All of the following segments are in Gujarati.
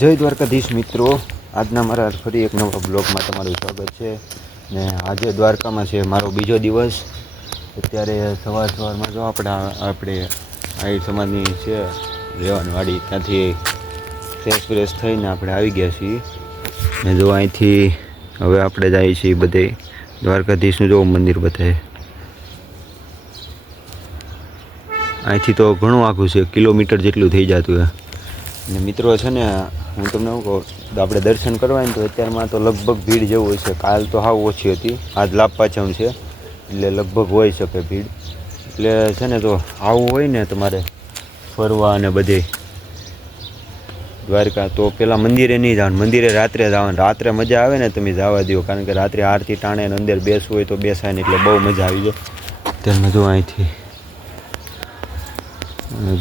જય દ્વારકાધીશ મિત્રો, આજના મારા ફરી એક નવા બ્લોગમાં તમારું સ્વાગત છે. ને આજે દ્વારકામાં છે મારો બીજો દિવસ. અત્યારે સવારમાં જો આપણે આહિર સમાજની છે રહેવાની વાડી, ત્યાંથી ફ્રેશ થઈને આપણે આવી ગયા છીએ. ને જો અહીંથી હવે આપણે જઈએ છીએ બધે દ્વારકાધીશનું જો મંદિર બતાવે. અહીંથી તો ઘણું આખું છે, કિલોમીટર જેટલું થઈ જતું હોય. ને મિત્રો છે ને, હું તમને શું કહું, આપણે દર્શન કરવા ને તો અત્યારમાં તો લગભગ ભીડ જેવું હોય છે. કાલ તો હાવ ઓછી હતી, આજ લાભ પાછળ છે એટલે લગભગ હોઈ શકે ભીડ. એટલે છે ને, તો આવું હોય ને તમારે ફરવા અને બધે દ્વારકા, તો પહેલાં મંદિરે નહીં જવાનું, મંદિરે રાત્રે જવાનું. રાત્રે મજા આવે ને, તમે જવા દો, કારણ કે રાત્રે આરતી ટાણે અંદર બેસવું હોય તો બેસાય ને, એટલે બહુ મજા આવી જાય. અત્યારમાં જો અહીંથી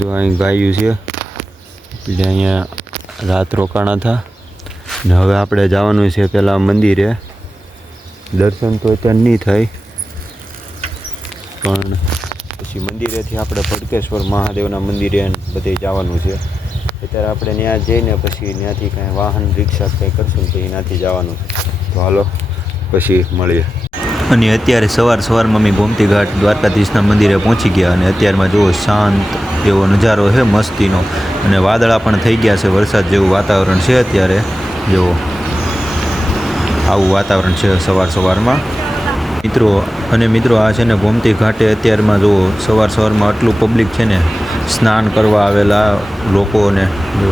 જો અહીં ગાયું છે એટલે અહીંયા રાત રોકાણા હતા. ને હવે આપણે જવાનું છે પહેલાં મંદિરે. દર્શન તો અત્યારે નહીં થાય, પણ પછી મંદિરેથી આપણે ભડકેશ્વર મહાદેવના મંદિરે બધે જવાનું છે. અત્યારે આપણે ત્યાં જઈને પછી ત્યાંથી કાંઈ વાહન રિક્ષા કંઈ કરશું તો ત્યાંથી જવાનું. તો હાલો પછી મળીએ. અને અત્યારે સવારમાં અમે ગોમતી ઘાટ દ્વારકાધીશના મંદિરે પહોંચી ગયા. અને અત્યારમાં જુઓ શાંત એવો નજારો છે મસ્તીનો, અને વાદળા પણ થઈ ગયા છે, વરસાદ જેવું વાતાવરણ છે અત્યારે. જુઓ આવું વાતાવરણ છે સવારમાં મિત્રો. આ છે ને ગોમતી ઘાટે અત્યારમાં જુઓ સવારમાં આટલું પબ્લિક છે ને, સ્નાન કરવા આવેલા લોકોને જો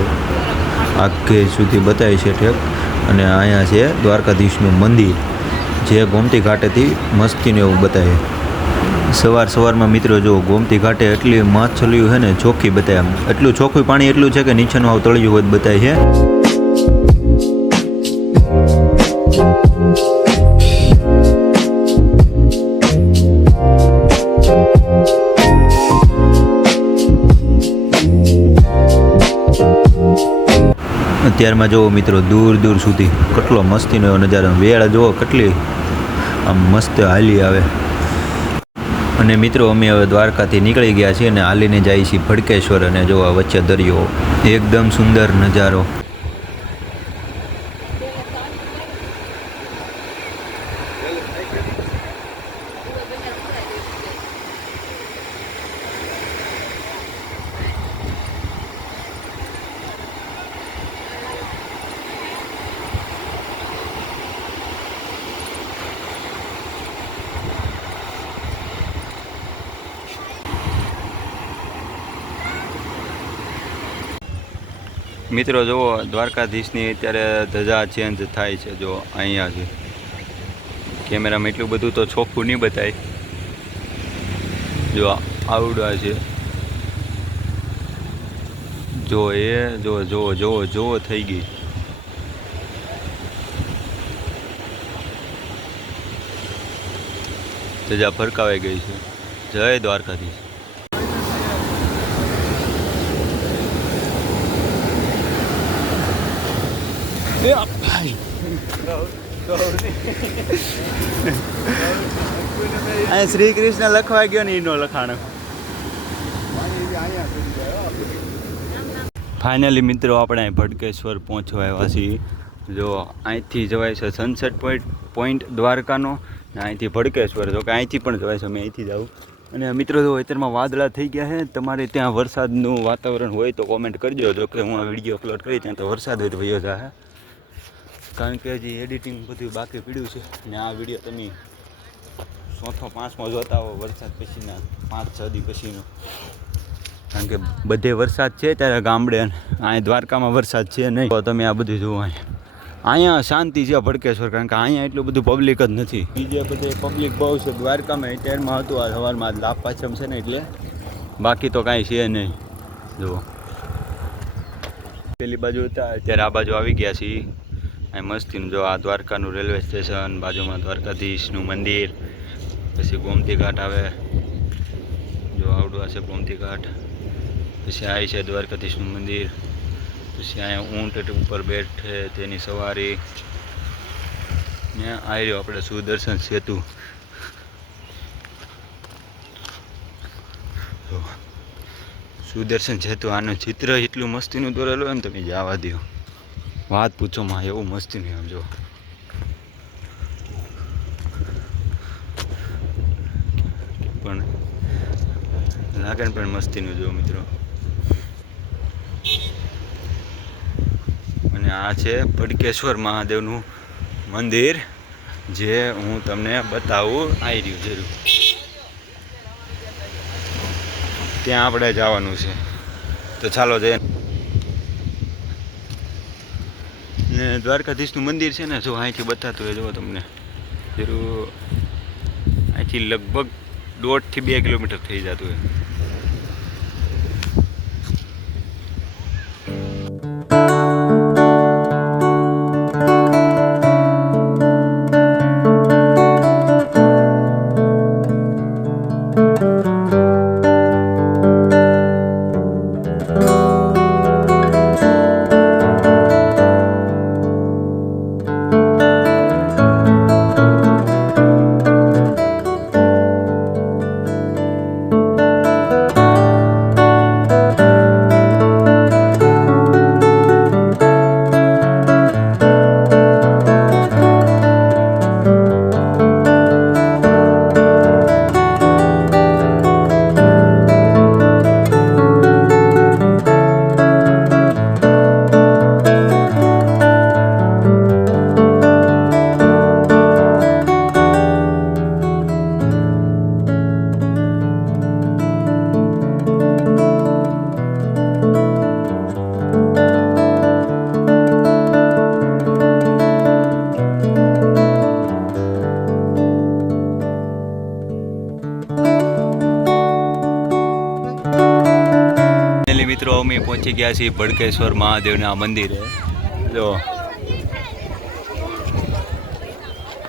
આગે સુધી બતાવી છે ઠેક. અને અહીંયા છે દ્વારકાધીશનું મંદિર, જે ગોમતી ઘાટેથી મસ્તીને એવું બતાવે. સવારમાં મિત્રો જો ગોમતી ઘાટે એટલી માછલીઓ છે ને, ચોખ્ખી બતાવે. એટલું ચોખ્ખું પાણી એટલું છે કે નીચેનું આવું તળિયું હોય બતાવે છે. અત્યારમાં જુઓ મિત્રો, દૂર સુધી કેટલો મસ્તીનો એવો નજારો. વેળ જુઓ કેટલી આમ મસ્ત હાલી આવે. અને મિત્રો અમે હવે દ્વારકાથી નીકળી ગયા છીએ અને હાલીને જઈએ છીએ ભડકેશ્વર. અને જોવા વચ્ચે દરિયો, એકદમ સુંદર નજારો. મિત્રો જુઓ દ્વારકાધીશની અત્યારે ધજા ચેન્જ થાય છે. જો અહીંયા છે કેમેરામાં એટલું બધું તો ચોખ્ખું નહીં બતાય. જો આવડા છે, જો જો થઈ ગઈ. ધજા ફરકાવાઈ ગઈ છે. જય દ્વારકાધીશ. અહીંયા શ્રી કૃષ્ણ લખવા ગયો ને એનો લખાણ. ફાઇનલી મિત્રો આપણે ભડકેશ્વર પહોંચવા આવ્યા છીએ. જો અહીંથી જવાય છે સનસેટ પોઈન્ટ દ્વારકાનો, ને અહીંથી ભડકેશ્વર. જો કે અહીંથી પણ જવાય છે, અમે અહીંથી જાઉં. અને મિત્રો જો અત્યારમાં વાદળા થઈ ગયા છે. તમારે ત્યાં વરસાદનું વાતાવરણ હોય તો કોમેન્ટ કરજો. જો કે હું આ વિડીયો અપલોડ કરી ત્યાં તો વરસાદ હોય તો વયો જાય, કારણ કે હજી એડિટિંગ બધું બાકી પડ્યું છે. ને આ વિડીયો તમે 4થો 5મો જોતા હો વરસાદ પછીના 5-6 દી પછીનો, કારણ કે બધે વરસાદ છે ત્યારે ગામડે. અહીંયા દ્વારકામાં વરસાદ છે નહીં, તો તમે આ બધું જુઓ. અહીંયા શાંતિ છે ભડકેશ્વર, કારણ કે અહીંયા એટલું બધું પબ્લિક જ નથી. બીજે બધે પબ્લિક બહુ છે. દ્વારકામાં અત્યારમાં હતું આ સવારમાં લાભ પાછમ છે ને, એટલે બાકી તો કાંઈ છે નહીં. જુઓ પેલી બાજુ હતા, અત્યારે આ બાજુ આવી ગયા છીએ. અહીં મસ્તીનું જો આ દ્વારકાનું રેલવે સ્ટેશન, બાજુમાં દ્વારકાધીશનું મંદિર, પછી ગોમતી ઘાટ આવે. જો આવડું આ છે ગોમતી ઘાટ, પછી આ છે દ્વારકાધીશનું મંદિર. પછી અહીંયા ઊંટ ઉપર બેઠે તેની સવારી. ને આ રહ્યો આપણે સુદર્શન સેતુ. સુદર્શન સેતુ, આનું ચિત્ર એટલું મસ્તીનું દોરેલું એમ તમે જવા દો. વાત પૂછો માં, એવું મસ્તી નહીં આમ જો. પણ લાગે પણ મસ્તીનું જો મિત્રો. અને આ છે ભડકેશ્વર મહાદેવનું મંદિર, જે હું તમને બતાવું આવી રહ્યું જરૂર. ત્યાં આપણે જવાનું છે, તો ચાલો જઈએ. ને દ્વારકાધીશનું મંદિર છે ને, જો અહીંથી બતાતું હોય જો તમને જરૂર. અહીંથી લગભગ 1.5 થી 2 કિલોમીટર થઈ જતું હોય. મિત્રો અમે પહોંચી ગયા છીએ ભડકેશ્વર મહાદેવના મંદિરે. જો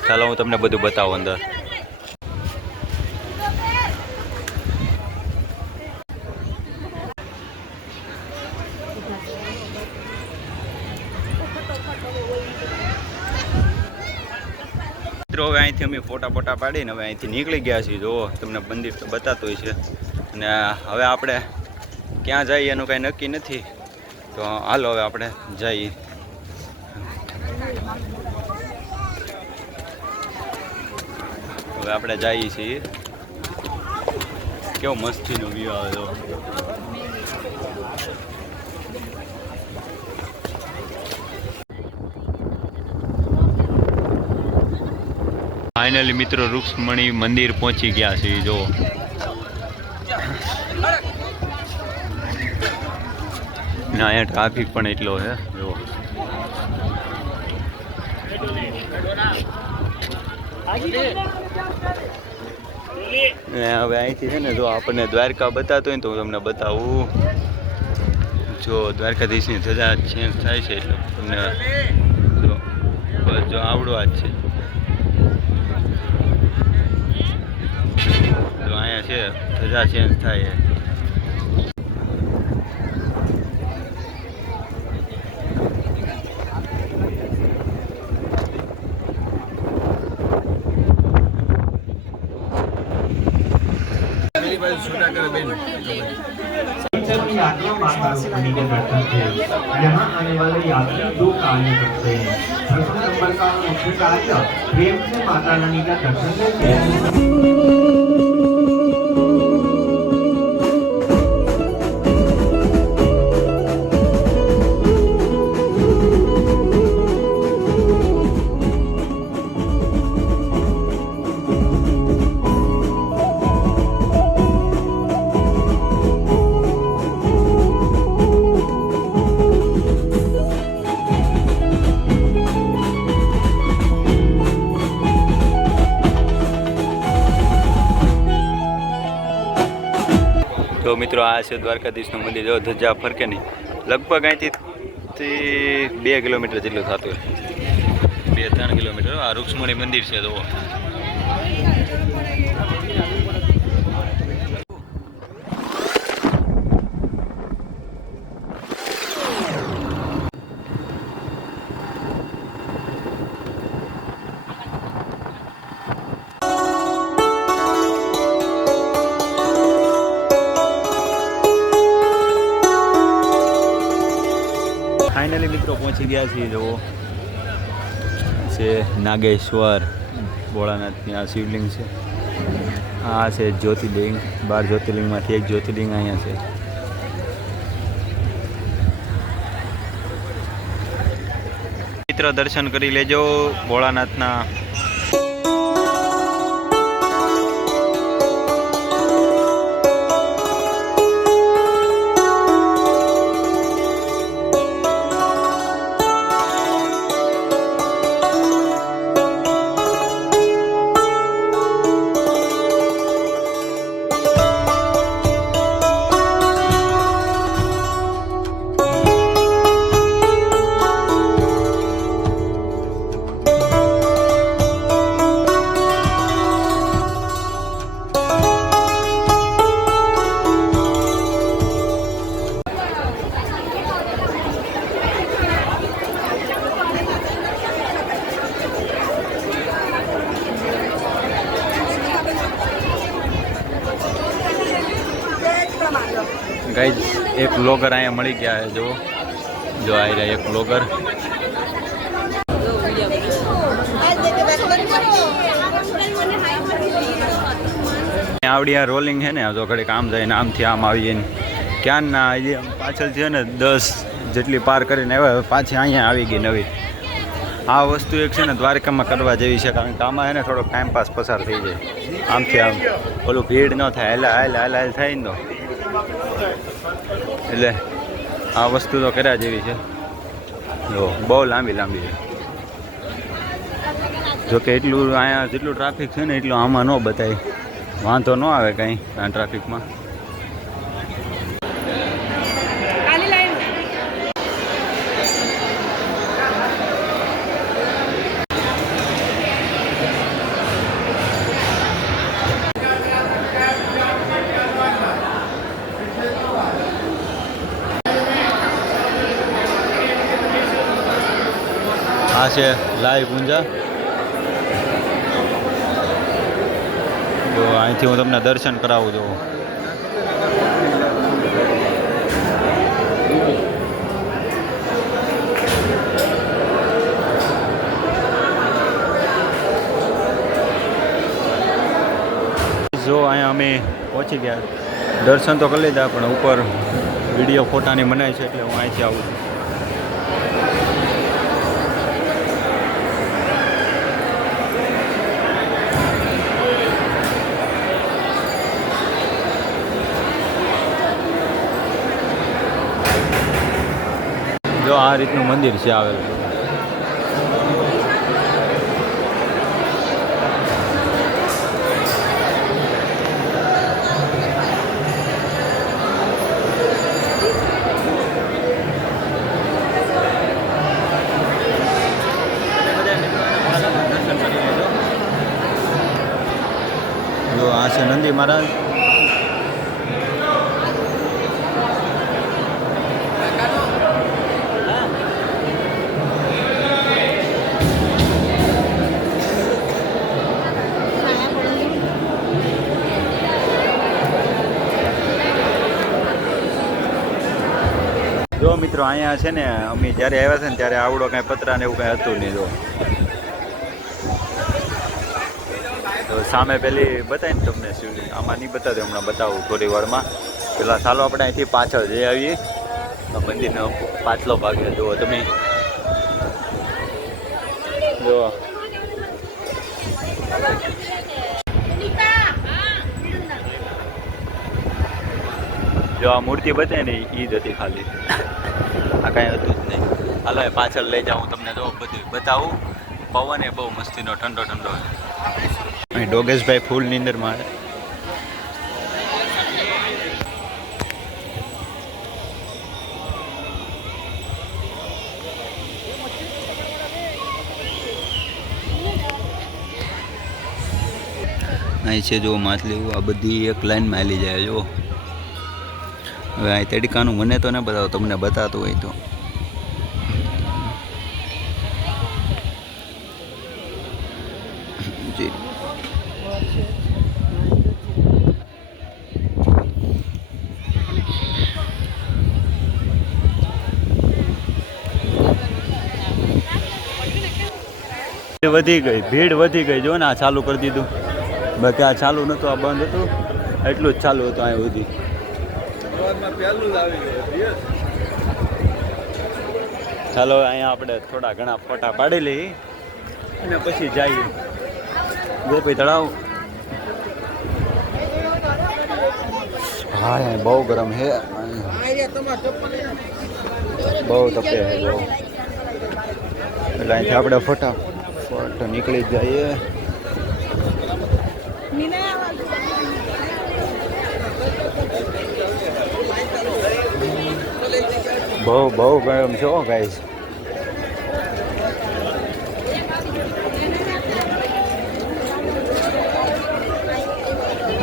ચાલો હું તમને બધું બતાવું અંદર. મિત્રો હવે અહીંથી અમે ફોટા પાડીને હવે અહીંથી નીકળી ગયા છીએ. જો તમને મંદિર તો બતાતું હોય છે. અને હવે આપણે ક્યાં જઈએ એનું કાંઈ નક્કી નથી, તો હાલો હવે આપણે જઈએ. હવે આપણે જઈએ છીએ. કેવો મસ્તીનો વ્યૂ આવે તો. ફાઇનલી મિત્રો રૂક્ષ્મણી મંદિર પહોંચી ગયા છીએ. જો ના અહીંયા ટ્રાફિક પણ એટલો છે. જો હવે અહીંથી છે ને, જો આપણને દ્વારકા બતાતું હોય તો હું તમને બતાવું. જો દ્વારકાધીશની ધજા ચેન્જ થાય છે એટલે તમને જો બસ જો આવડું આ જ છે. તો અહીંયા છે ધજા ચેન્જ થાય. यहाँ आने वाले यात्री 2 कार्य करते हैं। प्रथम नंबर का मुख्य कार्य प्रेम से माता रानी का दर्शन लेते हैं। તો મિત્રો આ છે દ્વારકાધીશનું મંદિર. જો ધજા ફરકે નહીં, લગભગ અહીંથી 2 કિલોમીટર જેટલું થતું હોય. 2-3 કિલોમીટર. આ રૂક્ષ્મણી મંદિર છે. તો ફાઇનલી મિત્રો મિત્રો પહોંચી ગયા છીએ. જો છે નાગેશ્વર ભોળાનાથની આ શિવલિંગ છે. આ છે જ્યોતિર્લિંગ. 12 જ્યોતિર્લિંગમાંથી એક જ્યોતિર્લિંગ અહીંયા છે. મિત્રો દર્શન કરી લેજો ભોળાનાથના. ગાઈઝ એક બ્લોગર અહીંયા મળી ગયા છે. જો આવી રહ્યા એક બ્લોગર. આવડી આ રોલિંગ છે ને, તો ઘડીક આમ જઈને આમથી આમ આવીએ ને ક્યાં ના આવી પાછળથી છે ને 10 જેટલી પાર કરીને આવ્યા, પાછી અહીંયા આવી ગઈ નવી. આ વસ્તુ એક છે ને દ્વારકામાં કરવા જેવી છે, કારણ કે આમાં છે ને થોડોક ટાઈમ પાસ પસાર થઈ જાય. આમથી આમ ઓલું ભીડ ન થાય, હાલ થાય ને તો એટલે આ વસ્તુ તો કર્યા જેવી છે. જો બહુ લાંબી છે. જોકે એટલું અહીંયા જેટલું ટ્રાફિક છે ને એટલું આમાં ન બતાય, વાંધો ન આવે કંઈ આ ટ્રાફિકમાં. આ છે લાઈવ પૂંજા. તો અહીંથી હું તમને દર્શન કરાવું છું. જો અહીંયા અમે પહોંચી ગયા, દર્શન તો કરી લીધા, પણ ઉપર વિડીયો ફોટાની મનાય છે એટલે હું અહીંથી આવું છું. જો આ રીતનું મંદિર છે આવેલું. જો આ છે નંદી મહારાજ. જો મિત્રો અહીંયા છે ને અમે જ્યારે આવ્યા છે ને ત્યારે આવડો કાંઈ પતરા ને એવું કાંઈ હતું નહીં. તો સામે પેલી બતાવીને તમને શિવલિંગ, આમાં નહીં બતાવે, હમણાં બતાવું થોડી વારમાં. પેલા ચાલો આપણે અહીંથી પાછળ જઈ આવીએ. મંદિરનો પાછલો ભાગ છે, જુઓ તમે. જો જો આ મૂર્તિ બતાવે ને એ જ હતી ખાલી, આ કાંઈ હતું જ નહીં. હાલો પાછળ લઈ જાઉં તમને, જો બધું બતાવું. પવન એ બહુ મસ્તીનો ઠંડો અહીં ડોગેશભાઈ ફૂલની અંદરમાં. અહીં છે જો માછલી, આ બધી એક લાઈનમાં હાલી જાય. જો હવે અહીં તડકાનું મને તો ન બતાવો, તમને બતાતું હોય તો. જી ભીડ વધી ગઈ જો ને આ ચાલુ કરી દીધું બાકી આ ચાલુ નહોતું આ બંધ હતું એટલું જ ચાલુ હતું અહીં સુધી ચાલો અહીંયા આપણે થોડા ઘણા ફોટા પાડી લઈએ અને પછી જઈએ ગોપી તળાવ હા બહુ ગરમ છે બહુ તપે છે બહુ એટલે અહીંથી આપણે ફટાફટ નીકળી જ જઈએ બહુ ગરમ છે હો ગાઈસ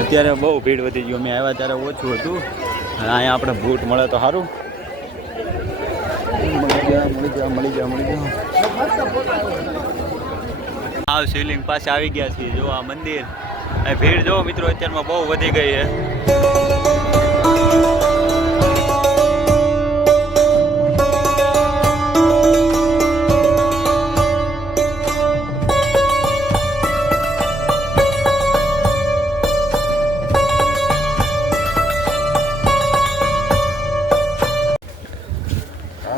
અત્યારે બહુ ભીડ વધી ગયું મેં આવ્યા ત્યારે ઓછું હતું અને અહીંયા આપણે બૂટ મળે તો સારું મળી ગયા હા શિવલિંગ પાસે આવી ગયા છીએ જો આ મંદિર અહીં ભીડ જો મિત્રો અત્યારમાં બહુ વધી ગઈ છે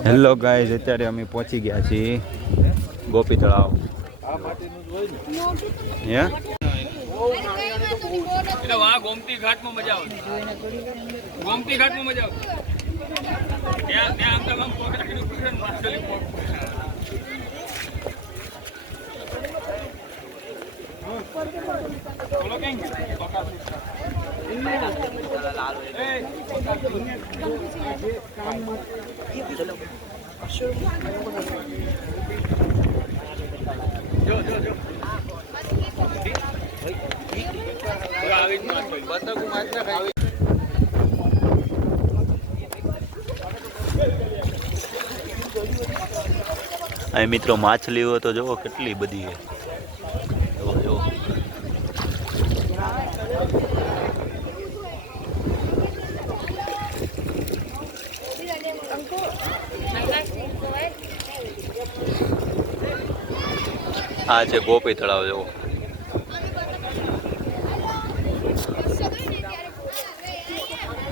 હેલો ગાઈઝ અત્યારે અમે પહોંચી ગયા છીએ ગોપી તળાવ ગોમતી ઘાટમાં મજા આવે ગોમતી ઘાટમાં મજા આવે ત્યાં અહીં મિત્રો માછલીઓ તો જુઓ કેટલી બધી છે જુઓ આ છે ગોપી તળાવ જુઓ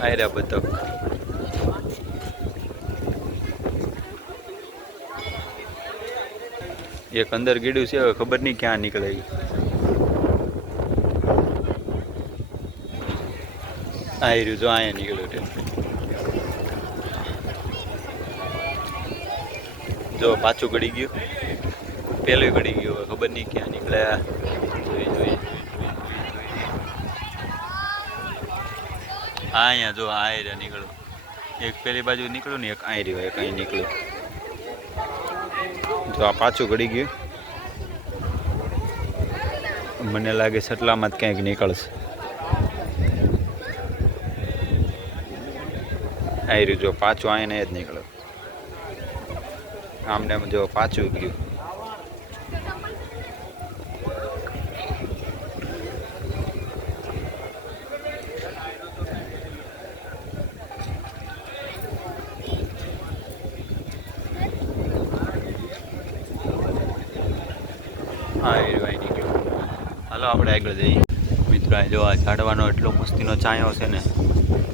આયરા બતક એક અંદર ગીડું છે હવે ખબર નહીં ક્યાં નીકળે આ રહ્યું જો અહીંયા નીકળ્યું છે જો પાછું ગળી ગયું પેલું ગળી ગયું હવે ખબર નહીં ક્યાં નીકળ્યા જોઈ અહીંયા જો આ રહ્યા નીકળ્યું એક પેલી બાજુ નીકળ્યું ને એક અહીં રહ્યું એક અહીં નીકળ્યું જો આ પાછું ગળી ગયું મને લાગે સટલામાં જ ક્યાંક નીકળશે આવી રહ્યું જો પાછું આવીને જ નીકળ્યું આમને જો પાછું ગયું હા એ નીકળ્યું હાલો આપણે આગળ જઈએ મિત્રો જો આ ઝાડવાનો એટલો મસ્તીનો છાંયો છે ને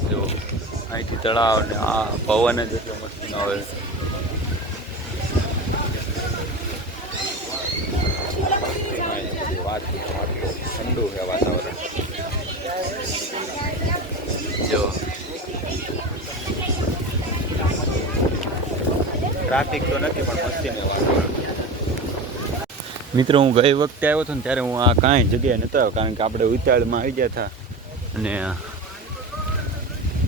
જો અહીંથી તળાવ ને આ પવન જ એટલો મસ્તીનો આવે ઠંડુ છે વાતાવરણ જો ટ્રાફિક તો નથી પણ મસ્તીનું વાતાવરણ મિત્રો હું ગઈ વખતે આવ્યો હતો ને ત્યારે હું આ કાંઈ જગ્યાએ નહોતો આવ્યો કારણ કે આપણે ઉતાળમાં આવી ગયા હતા અને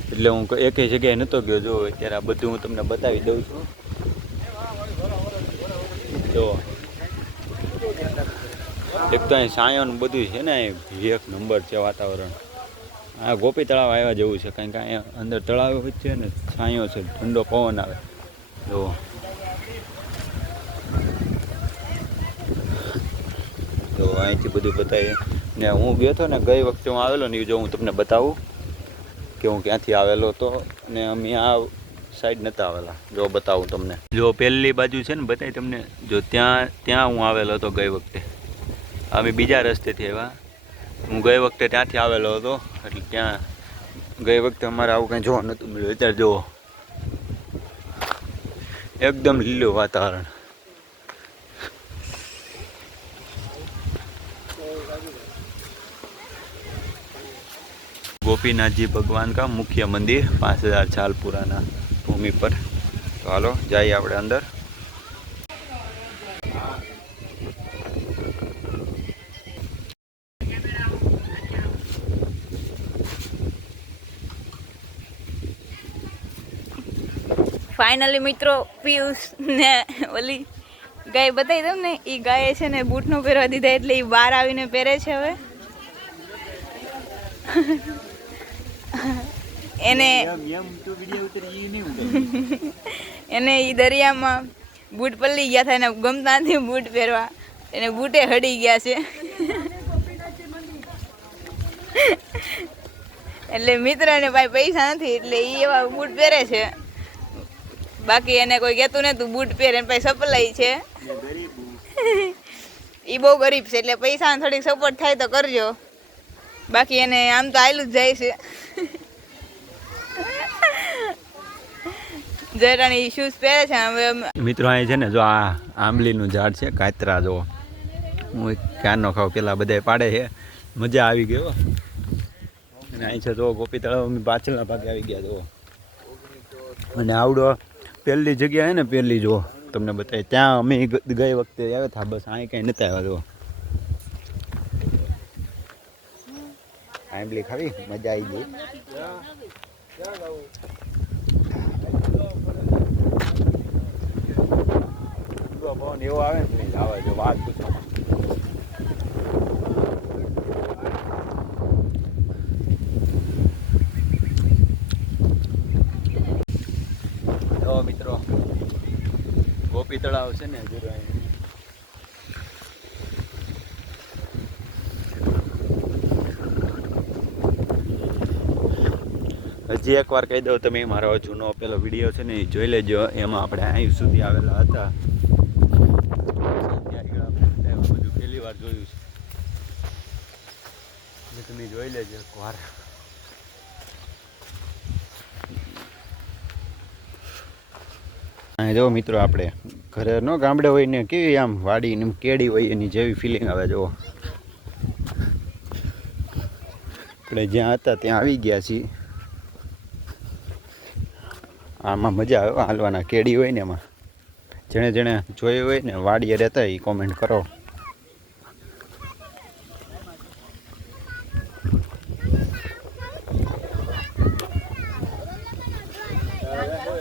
એટલે હું એકેય જગ્યાએ નહોતો ગયો જો અત્યારે આ બધું હું તમને બતાવી દઉં છું જો એક તો અહીં સાયોનું બધું છે ને એક નંબર છે વાતાવરણ આ ગોપી તળાવ આવ્યા જેવું છે કારણ કે અહીંયા અંદર તળાવ છે ને છાંયો છે ઠંડો પવન આવે જો તો અહીંથી બધું બતાવીએ ને હું ગયો હતો ને ગઈ વખતે હું આવેલો ને જો હું તમને બતાવું કે હું ક્યાંથી આવેલો હતો અને અમે આ સાઈડ નહોતા આવેલા. જો બતાવું તમને, જો પહેલી બાજુ છે ને બતાવી તમને, જો ત્યાં હું આવેલો હતો ગઈ વખતે. અમે બીજા રસ્તેથી આવ્યા, હું ગઈ વખતે ત્યાંથી આવેલો હતો, એટલે ત્યાં ગઈ વખતે અમારે આવું કંઈ જોવા નહોતું મળ્યું. અત્યારે જુઓ એકદમ લીલું વાતાવરણ. गोपीनाथ जी भगवान का मुख्य मंदिर 5000 साल पुराना भूमि पर. तो हालो जाइए આપણે અંદર. ફાઇનલી મિત્રો પિયુષ ને ઓલી ગાય બતાવી દઉં ને, એ ગાય છે ને બૂટ નો પહેરવા દીધા એટલે એ બહાર આવીને પહેરે છે. હવે એને એ દરિયામાં બૂટ પલળી ગયા હતા, એને ગમતા નથી બૂટ પહેરવા, એને બૂટે હડી ગયા છે. એટલે મિત્રને ભાઈ પૈસા નથી એટલે એ એવા બૂટ પહેરે છે. બાકી એને કોઈ કહેતું ને તું બૂટ પહેર, એને પાસે સપ્લાય છે. એ બહુ ગરીબ છે એટલે પૈસા થોડીક સપોર્ટ થાય તો કરજો. બાકી એને આમ તો આયલું જ જાય છે. જરાણી શૂઝ પહેરે છે. હવે મિત્રો અહીં છે ને જો આ આંબલીનું ઝાડ છે, કાતરા જો હું ક્યારનો ખાવ, પેલા બધા પાડે છે, મજા આવી ગયો. અને અહીં છે જો ગોપી તળાવ અમે પાછળના ભાગે આવી ગયા જો. અને આવડો પહેલી જગ્યા છે ને, પહેલી જો તમને બતાવી, ત્યાં અમે ગઈ વખતે આવ્યા હતા, બસ અહીં કંઈ નહોતા આવ્યા જો. આંબલી ખાવી મજા આવી ગઈ. પવન એવો આવે ને આવે જો વાત પૂછો. તો મિત્રો ગોપી તળાવ છે ને હજુ હજી એકવાર કહી દઉં, તમે મારો જૂનો પેલો વિડીયો છે ને એ જોઈ લેજો. એમાં આપણે અહીં સુધી આવેલા હતા, બધું પહેલી વાર જોયું છે, તમે જોઈ લેજો એકવાર. જો મિત્રો આપણે ઘરે નો ગામડે હોય ને કેવી આમ વાડી ને કેડી હોય એની જેવી ફિલિંગ આવે. જો આપણે જ્યાં હતા ત્યાં આવી ગયા છીએ. આમાં મજા આવે હાલવાના, કેડી હોય ને એમાં. જેણે જેણે જોયું હોય ને વાડીએ રહેતા એ કોમેન્ટ કરો.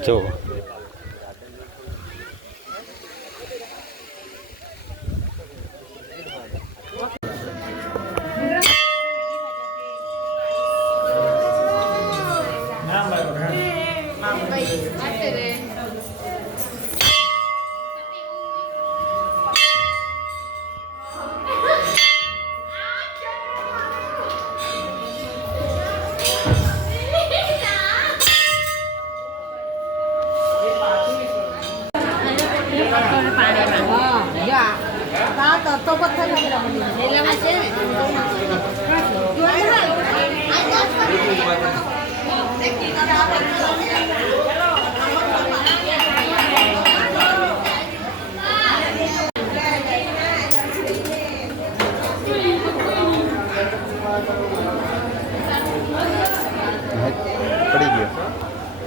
જો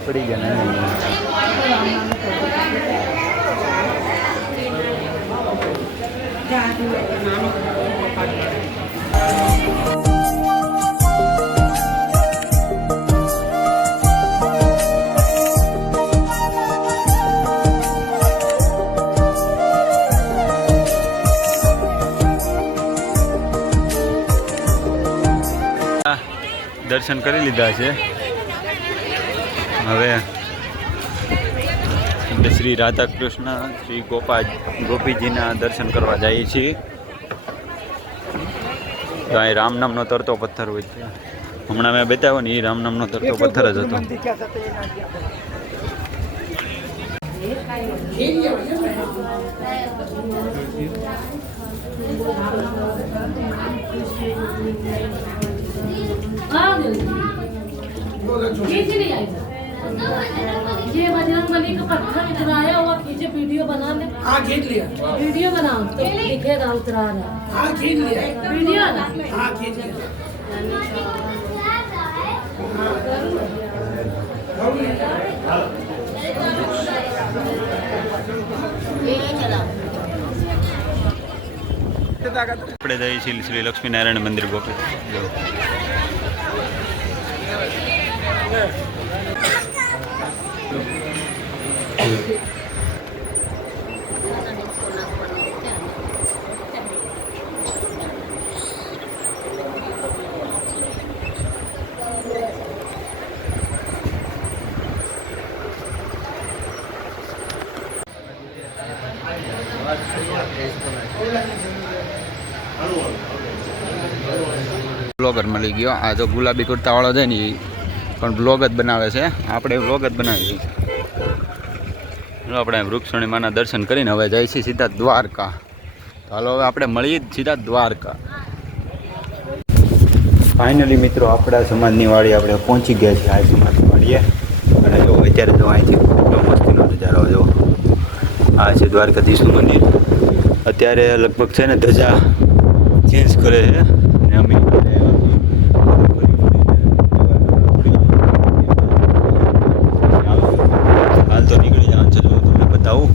પડી ગયા દર્શન કરી લીધા છે. હવે શ્રી રાધા કૃષ્ણ શ્રી ગોપીજીના દર્શન કરવા જઈએ છીએ. તો અહીં રામ નામનો તરતો પથ્થર હોય છે. હમણાં મેં બતાવ્યો ને એ રામ નામનો તરતો પથ્થર જ હતો. ये बजरंगबली का पत्थर उतराया हुआ खींचे वीडियो बना ले। हाँ खींच लिया। वीडियो बनाओ तो दिखेगा उतरा रहा। हाँ खींच लिया। वीडियो ना। हाँ खींच लिया। આપણે જઈએ છીએ શ્રી લક્ષ્મીનારાયણ મંદિર ગોપી જો બ્લોગર મળી ગયો. આ તો ગુલાબી કુર્તાવાળો છે ને એ પણ બ્લોગ જ બનાવે છે. આપણે બ્લોગ જ બનાવીએ છીએ. આપણે વૃક્ષોણીમાના દર્શન કરીને હવે જઈએ છીએ સીધા દ્વારકા. તો હાલો હવે આપણે મળીએ જ સીધા દ્વારકા. ફાઇનલી મિત્રો આપણા સમાજની વાડી આપણે પહોંચી ગયા છીએ. આ સમાજની વાડીએ અને જો અત્યારે તો અહીંથી કેટલો મસ્તીનો નજારો જો આ છે દ્વારકાધીશનું મંદિર. અત્યારે લગભગ છે ને ધજા ચેન્જ કરે છે ને અમે હાલ તો નીકળી જવાનું છે. જો તમને બતાવું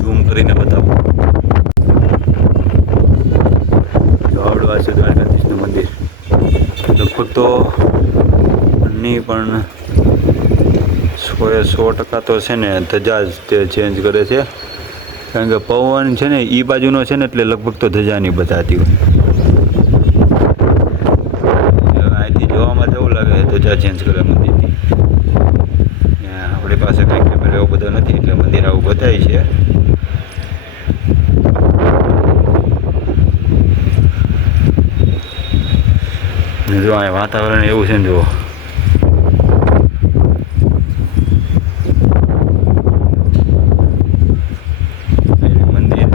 ઝૂમ કરીને બતાવું જો આવડું આ છે દ્વારકાધીશનું મંદિર. લગભગ તો નહીં પણ 100% તો છે ને ધજા જ તે ચેન્જ કરે છે. કારણ કે પવન છે ને એ બાજુનો છે ને એટલે લગભગ તો ધજા નહીં બતાતી હોય. અહીંથી જોવામાં તો એવું લાગે ધજા ચેન્જ કરે મંદિરની. આપણી પાસે કંઈ કેમેરા એવો બધો નથી એટલે મંદિર આવું બતાય છે. જો આ વાતાવરણ એવું છે ને જુઓ મંદિર.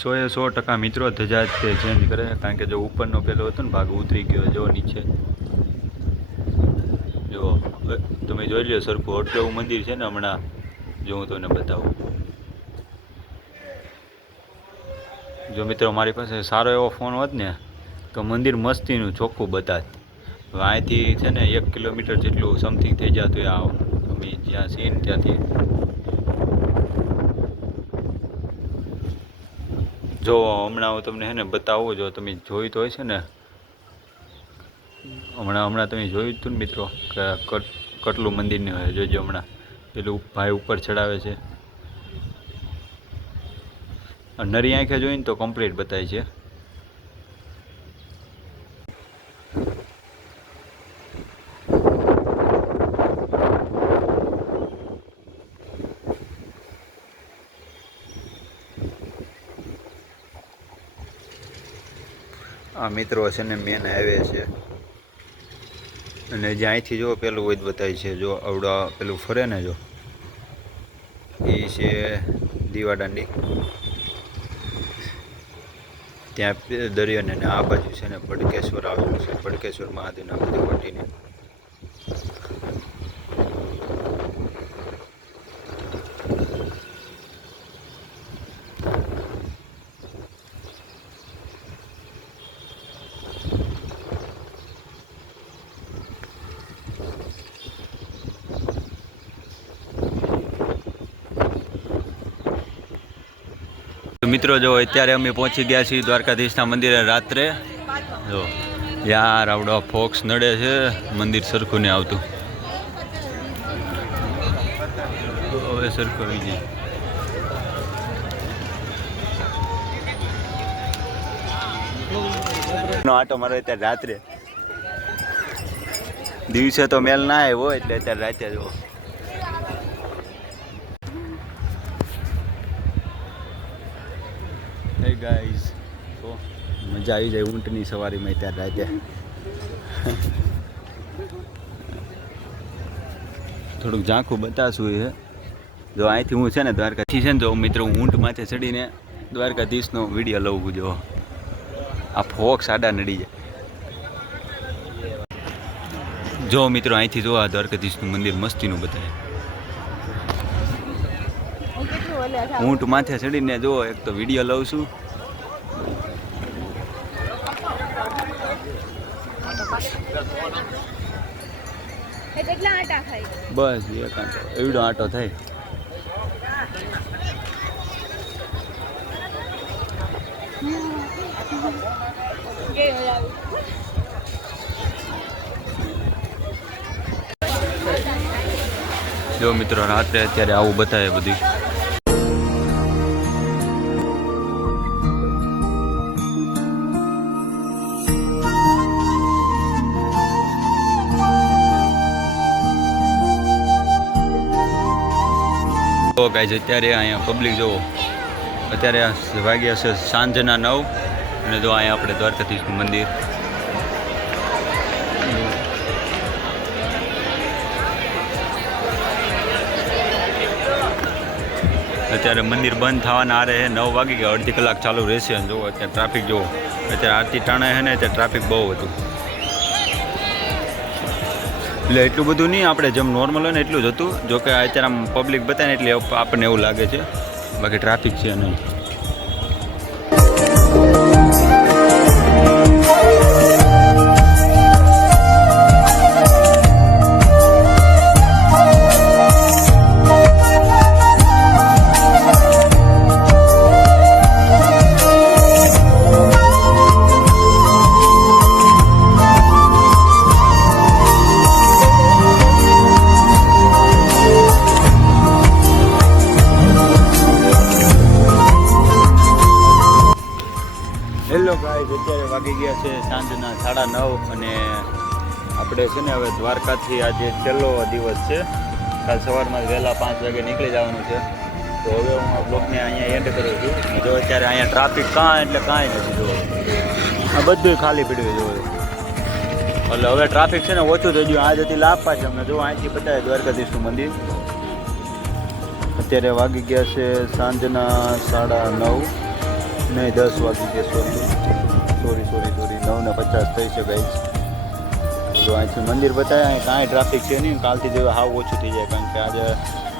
સો એ 100% મિત્રો ધજા તે ચેન્જ કરે. કારણ કે જો ઉપરનો પેલો હતો ને ભાગ ઉતરી ગયો જો નીચે જો તમે જોઈ લો સરખું એટલે એવું મંદિર છે ને હમણાં જો હું તમને બતાવું. જો મિત્રો મારી પાસે સારો એવો ફોન હોત ને તો મંદિર મસ્તીનું ચોખ્ખું બતાત. અહીંથી છે ને 1 કિલોમીટર જેટલું સમથિંગ થઈ જતું આ અમે જ્યાં છીએ ને ત્યાંથી. જો હમણાં હું તમને છે ને બતાવું. જો તમે જોયું તો હોય છે ને હમણાં તમે જોયું હતું ને મિત્રો કે કેટલું મંદિરને હોય. જોજો હમણાં પેલું ભાઈ ઉપર ચડાવે છે. નરી આંખે જોઈને તો કમ્પ્લીટ બતાય છે. આ મિત્રો છે ને મેન હાઈવે છે અને જે અહીંથી જો પેલું હોય બતાય છે. જો આવડા પેલું ફરે ને જો એ છે દીવાદાંડી. ત્યાં દરિયો ને આ બાજુ છે ને ભડકેશ્વર આવેલું છે. ભડકેશ્વર મહાદેવના બધું વટીને મિત્રો જો અત્યારે અમે પહોંચી ગયા છીએ દ્વારકાધીશના મંદિરે રાત્રે. જો યાર આવડો ફોક્સ નડે છે મંદિર સરખું ને આવતું. હવે સરખું આવી જાય આટો મારો અત્યારે રાત્રે. દિવસે તો મેલ ના આવ્યો એટલે અત્યારે રાતે જો ગાઈઝ તો મજા આવી જાય ઊંટની સવારીમાં ત્યાં રાતે. થોડુંક ઝાંખું બતાવશું એ જો અહીંથી હું છે ને દ્વારકાથી છે ને તો મિત્રો હું ઊંટ માથે ચડીને દ્વારકાધીશનો વિડીયો લઉં જો આ ફોક સાડા નડી જાય. જો મિત્રો અહીંથી જો આ દ્વારકાધીશનું મંદિર મસ્તીનું બતાવે. ઊંટ માથે ચડીને જો એક તો વિડીયો લઉં છું. કેટલા આટા ખાઈ બસ એક આંટો એવડો આંટો થાય. જો મિત્રો રાત્રે અત્યારે આવું બતાવે બધું. તો ગાઈઝ અત્યારે અહીંયા પબ્લિક જોવો અત્યારે વાગ્યા છે સાંજના 9 અને જો અહીંયા આપણે દ્વારકાધીશનું મંદિર. અત્યારે મંદિર બંધ થવાના આરે છે 9 વાગી ગયા અડધી કલાક ચાલુ રહેશે. અને જુઓ અત્યારે ટ્રાફિક જુઓ અત્યારે આરતી ટાણે છે ને અત્યારે ટ્રાફિક બહુ હતું એટલે એટલું બધું નહીં આપણે જેમ નોર્મલ હોય ને એટલું જ હતું. જોકે અત્યારે આમ પબ્લિક બતાવે ને એટલે આપણને એવું લાગે છે બાકી ટ્રાફિક છે નહીં. હેલો ગાઈઝ અત્યારે વાગી ગયા છે સાંજના 9:30 અને આપણે છે ને હવે દ્વારકાથી આજે છેલ્લો દિવસ છે. કાલ સવારમાં વહેલા 5 વાગે નીકળી જવાનું છે. તો હવે હું આ બ્લોગને અહીંયા એન્ડ કરું છું. જો અત્યારે અહીંયા ટ્રાફિક એટલે કાંઈ નથી. જો આ બધું ખાલી પીડ્યું જોવે એટલે હવે ટ્રાફિક છે ને ઓછું થઈ ગયું. આજ હતી લાભપા છે અમને જો અહીંથી બતાવે દ્વારકાધીશનું મંદિર. અત્યારે વાગી ગયા છે સાંજના 9:30 નહીં 10 વાગી ગયા. સોરી 9:50 થઈ છે ગાઈઝ. જો અહીંથી મંદિર બતાવે અહીં કાંઈ ટ્રાફિક છે નહીં. કાલથી જો હાવ ઓછું થઈ જાય કારણ કે આજે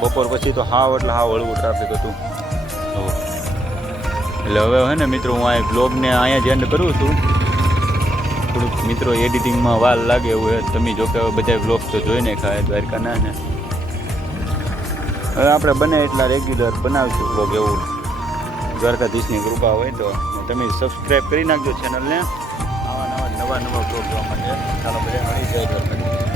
બપોર પછી તો હાવ એટલે હાવ હળવું ટ્રાફિક હતું. એટલે હવે હે ને મિત્રો હું આ બ્લોગને અહીંયા જ એન્ડ કરું છું. થોડુંક મિત્રો એડિટિંગમાં વાર લાગે એવું છે. તમે જો કે બધા બ્લોગ તો જોઈને ખાય દ્વારકાના ને હવે આપણે બને એટલા રેગ્યુલર બનાવશું બ્લોગ. એવું દ્વારકાધીશની કૃપા હોય તો તમે સબસ્ક્રાઈબ કરી નાખજો ચેનલને આવા નવા બ્લોગ જોવા માટે. ચાલો બધા મળી જાય દ્વારકાધીશ.